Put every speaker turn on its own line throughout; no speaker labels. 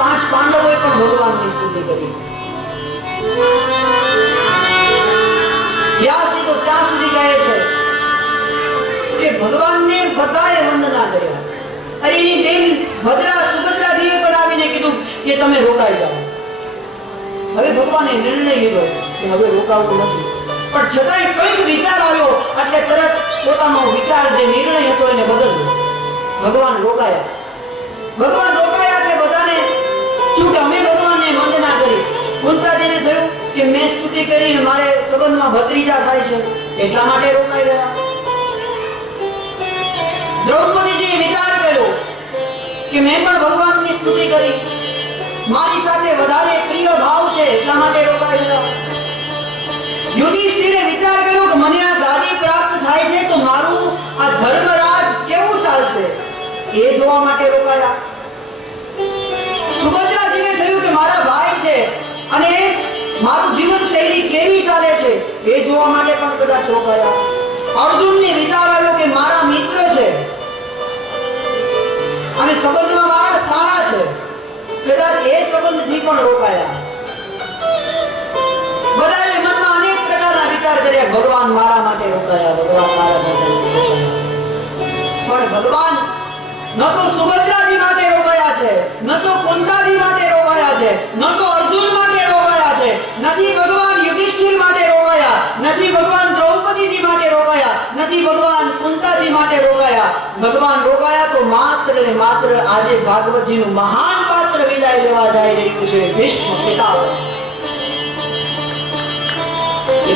પાંચ પાંડવોએ પણ ભગવાનની સ્તુતિ કરી. વ્યાસજી તો ત્યાં સુધી કહે છે કે ભગવાનને બધાએ વંદના કર્યા અરે એની બેન ભદ્રા સુભદ્રાજીએ પણ આવીને કીધું કે તમે રોકાઈ જાઓ. હવે ભગવાને નિર્ણય લીધો કે હવે રોકાવું નથી. પણ છતાંય કંઈક વિચાર આવ્યો, એટલે તરત પોતાનો વિચાર, જે નિર્ણય હતો એને બદલ્યો. ભગવાન રોકાયા. ભગવાન કે મેં સ્તુતિ કરીને મારે સંબંધમાં ભત્રીજા થાય છે, એટલા માટે રોકાઈ ગયા. દ્રૌપદીજીએ વિચાર કર્યો કે મેં પણ ભગવાનની સ્તુતિ કરી. મારી સાથે વધારે પ્રિય ભાવ છે, એટલા માટે રોકાઈ ગયા. યુધિષ્ઠિરે વિચાર કર્યો કે મને આ ગાદી પ્રાપ્ત થાય છે, તો મારું આ ધર્મરાજ કેવું ચાલશે? એ જોવા માટે રોકાયા. સુભદ્રાજીને થયું કે મારા ભાઈ છે, અને મારું જીવન શૈલી કેવી ચાલે છે એ જોવા માટે પણ કદાચ રોકાયા. અર્જુનને વિચાર આવ્યો કે મારા મિત્ર છે. અને સંબંધમાં મારા સારા છે. કદાચ એ સંબંધથી પણ રોકાયા. બધાએ મનમાં અનેક પ્રકારના વિચાર કર્યા, ભગવાન મારા માટે રોકાયા, ભગવાન મારા માટે પણ ભગવાન ન તો સુભદ્રાજી માટે રોકાયા છે, ન તો કુંતાજી માટે રોકાયા છે, ન તો અર્જુન માટે નથી ભગવાન યુધિષ્ઠિર માટે રોકાયા, નથી ભગવાન દ્રૌપદીજી માટે રોકાયા, નથી ભગવાન કુંતાજી માટે રોકાયા. ભગવાન રોકાયા તો માત્ર ને માત્ર આજે ભાગવતજીનું મહાન પાત્ર વિદાય લેવા જઈ રહ્યું છે ભીષ્મ પિતામહ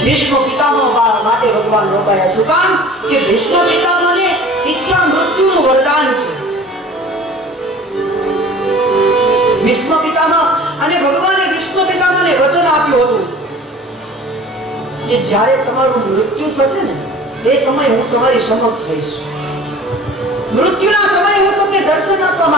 ભીષ્મ પિતામહ માટે ભગવાન રોકાયા. શું કામ? કે ભીષ્મ પિતામહને ઈચ્છા મૃત્યુનું વરદાન છે. ભીષ્મ પિતામહ અને ભગવાને પિતામહને વચન આપ્યું હતું કે જ્યારે તમારું મૃત્યુ થશે ને, એ સમય હું તમારી સમક્ષ રહીશ. મૃત્યુના સમયે હું તમને દર્શન આપવા